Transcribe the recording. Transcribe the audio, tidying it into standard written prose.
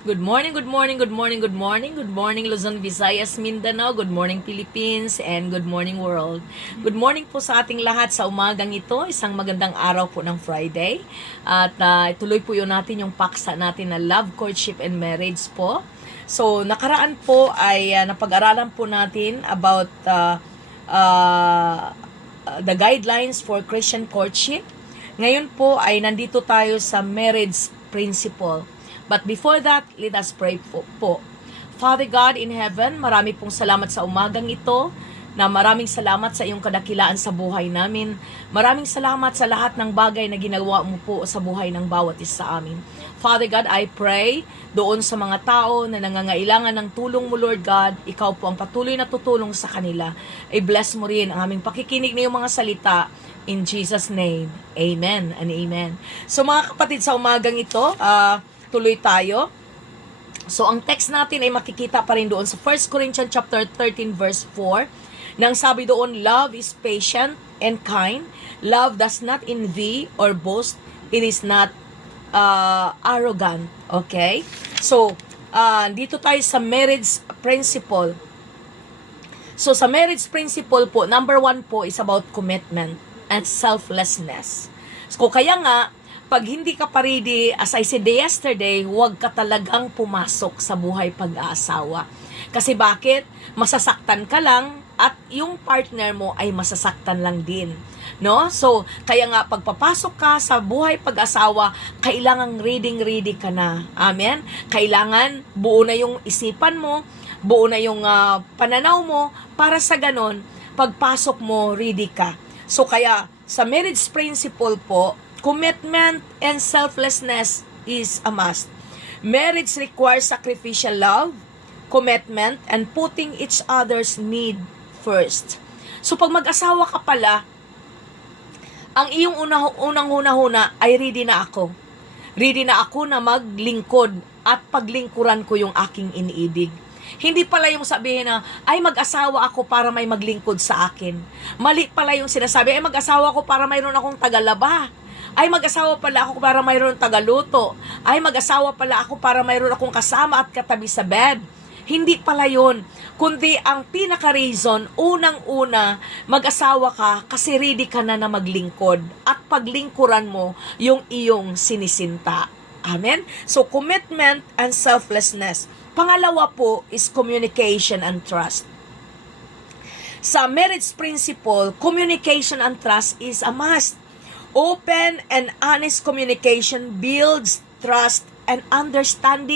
Good morning, good morning, good morning, good morning. Good morning Luzon, Visayas, Mindanao. Good morning Philippines and good morning world. Good morning po sa ating lahat sa umagang ito. Isang magandang araw po ng Friday. At ituloy po yun natin yung paksa natin na love, courtship, and marriage po. So nakaraan po ay napag-aralan po natin about the guidelines for Christian courtship. Ngayon po ay nandito tayo sa marriage principle. But before that, let us pray po. Father God in heaven, marami pong salamat sa umagang ito, na maraming salamat sa iyong kadakilaan sa buhay namin. Maraming salamat sa lahat ng bagay na ginawa mo po sa buhay ng bawat isa sa amin. Father God, I pray doon sa mga tao na nangangailangan ng tulong mo, Lord God, ikaw po ang patuloy na tutulong sa kanila. I-bless mo rin ang aming pakikinig na yung mga salita. In Jesus' name, amen and amen. So mga kapatid, sa umagang ito, tuloy tayo. So ang text natin ay makikita pa rin doon sa 1 Corinthians chapter 13 verse 4. Nang sabi doon, love is patient and kind. Love does not envy or boast. It is not arrogant. Okay? So, dito tayo sa marriage principle. So, sa marriage principle po, number 1 po is about commitment and selflessness. So, kaya nga, pag hindi ka pa ready, as I said yesterday, huwag ka talagang pumasok sa buhay pag-aasawa. Kasi bakit? Masasaktan ka lang at yung partner mo ay masasaktan lang din. No? So, kaya nga pagpapasok ka sa buhay pag-asawa, kailangang ready ka na. Amen? Kailangan buo na yung isipan mo, buo na yung pananaw mo, para sa ganon, pagpasok mo, ready ka. So, kaya sa marriage principle po, commitment and selflessness is a must. Marriage requires sacrificial love, commitment, and putting each other's need first. So, pag mag-asawa ka pala, ang iyong unang huna ay ready na ako. Ready na ako na maglingkod at paglingkuran ko yung aking iniibig. Hindi pala yung sabihin na, ay mag-asawa ako para may maglingkod sa akin. Mali pala yung sinasabi, ay mag-asawa ako para mayroon akong tagalaba. Ay mag-asawa pala ako para mayroon tagaluto. Ay mag-asawa pala ako para mayroon akong kasama at katabi sa bed. Hindi pala yun. Kundi ang pinaka-reason, unang-una, mag-asawa ka kasi ready ka na maglingkod at paglingkuran mo yung iyong sinisinta. Amen? So, commitment and selflessness. Pangalawa po is communication and trust. Sa marriage principle, communication and trust is a must. Open and honest communication builds trust and understanding